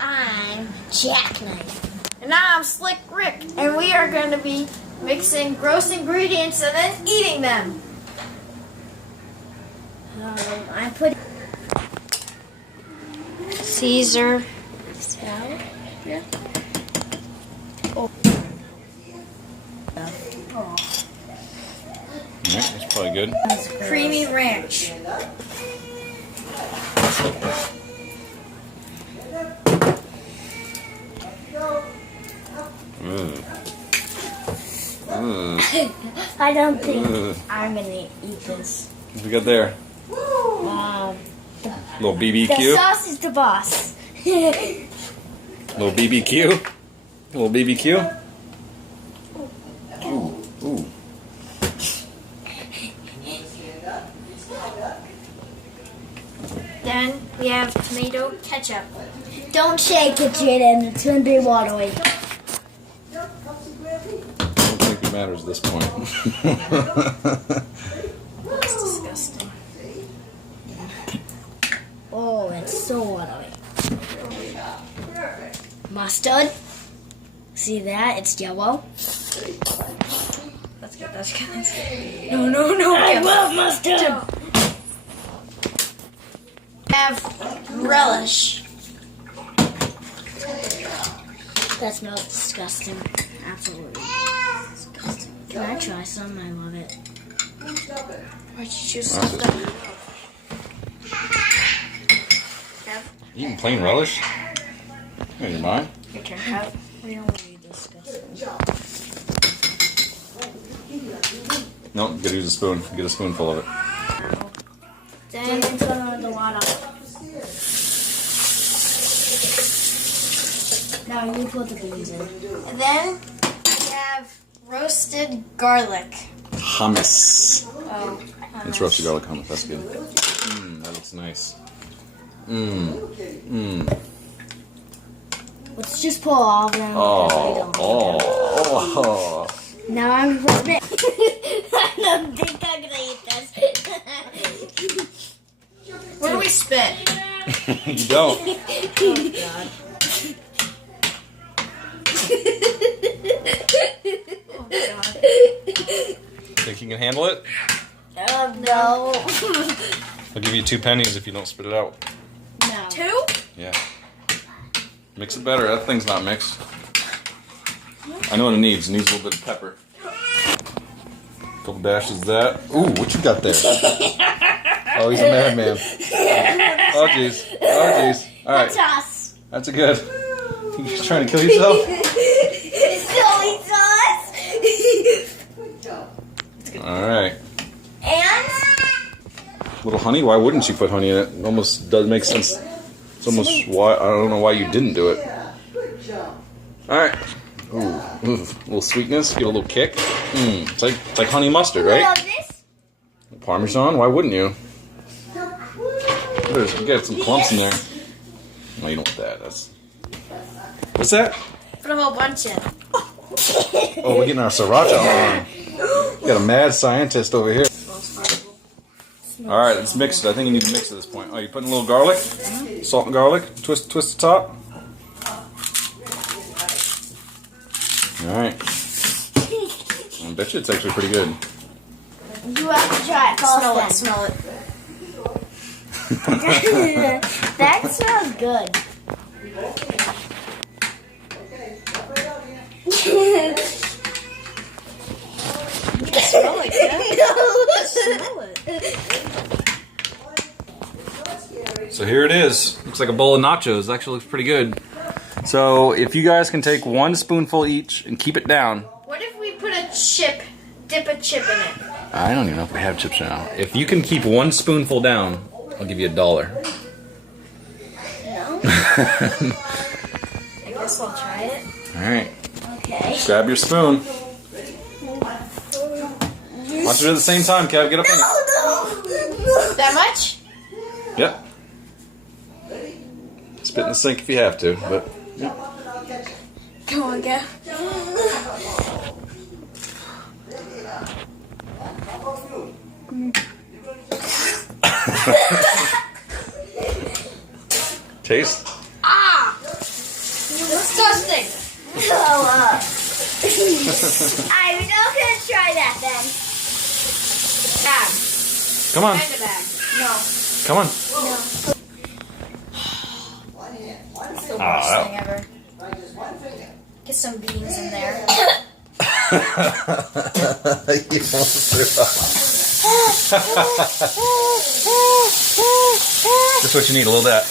I'm Jackknife. And I'm Slick Rick, and we are going to be mixing gross ingredients and then eating them. I put Caesar salad. Yeah. Oh. Yeah, that's probably good. creamy ranch. I don't think I'm gonna eat this. What we got there? Little The BBQ? sauce is the boss. Little BBQ? Little BBQ? Ooh, ooh. Then we have tomato ketchup. Don't shake it, Jaden. It's gonna be watery. I don't think it matters at this point. That's disgusting. Oh, it's so watery. Mustard. See that? It's yellow. That's good, that's good, that's good. No. I love mustard. We have relish. That smells disgusting. Absolutely disgusting. Can I try some? I love it. Why'd you choose That's stuff? Eating plain relish? Hey, your mind? Your turn. Have Really disgusting. No, gotta use a spoon. Get a spoonful of it. then Jaden's gonna the water. Now you put the beans in. and then we have roasted garlic. Hummus. Oh, It's roasted garlic hummus. That's good. That looks nice. Let's just pull all of them. because I don't like them. Oh. Now I'm gonna spit. I don't think I'm gonna eat this. where do we spit? You don't. Oh God. Oh God. Think you can handle it? No. I'll give you 2 pennies if you don't spit it out. No. 2? Yeah. Mix it better. That thing's not mixed. I know what it needs. It needs a little bit of pepper. Couple dashes of that. Ooh, what you got there? Oh, he's a madman. Oh, jeez. Oh, jeez. All right. Sauce. That's a good. You just trying to kill yourself? Silly sauce. All right. And Little honey? Why wouldn't you put honey in it? It almost does make sense. It's almost why I don't know why you didn't do it. All right. Ooh, little sweetness, get a little kick. It's like honey mustard, I right? love this. Parmesan? Why wouldn't you? There's you got some clumps in there. No, you don't want that. That's what's that? Put a whole bunch in. Oh, we're getting our sriracha on. We got a mad scientist over here. All right, let's mix it. I think you need to mix at this point. Oh, you putting a little garlic, salt and garlic. Twist the top. All right. I bet you it's actually pretty good. You have to try it. Smell it. That smells good. Smell like that. Smell it. So here it is. Looks like a bowl of nachos. Actually looks pretty good. So if you guys can take 1 spoonful each and keep it down. What if we put a chip, dip a chip in it? I don't even know if we have chips now. If you can keep 1 spoonful down, I'll give you $1. No. I guess I'll try it. All right. Okay. Grab your spoon. Watch it at the same time, Kev. Get up in it. That much? Yep. Spit in the sink if you have to, but. Yep. Come on, go. Taste? Ah! Disgusting. I'm not gonna try that then. Bad. Come on. Kind of bad. No. Come on. No. It's the worst that- thing ever. Get some beans in there. You almost threw up. Just what you need, a little of that.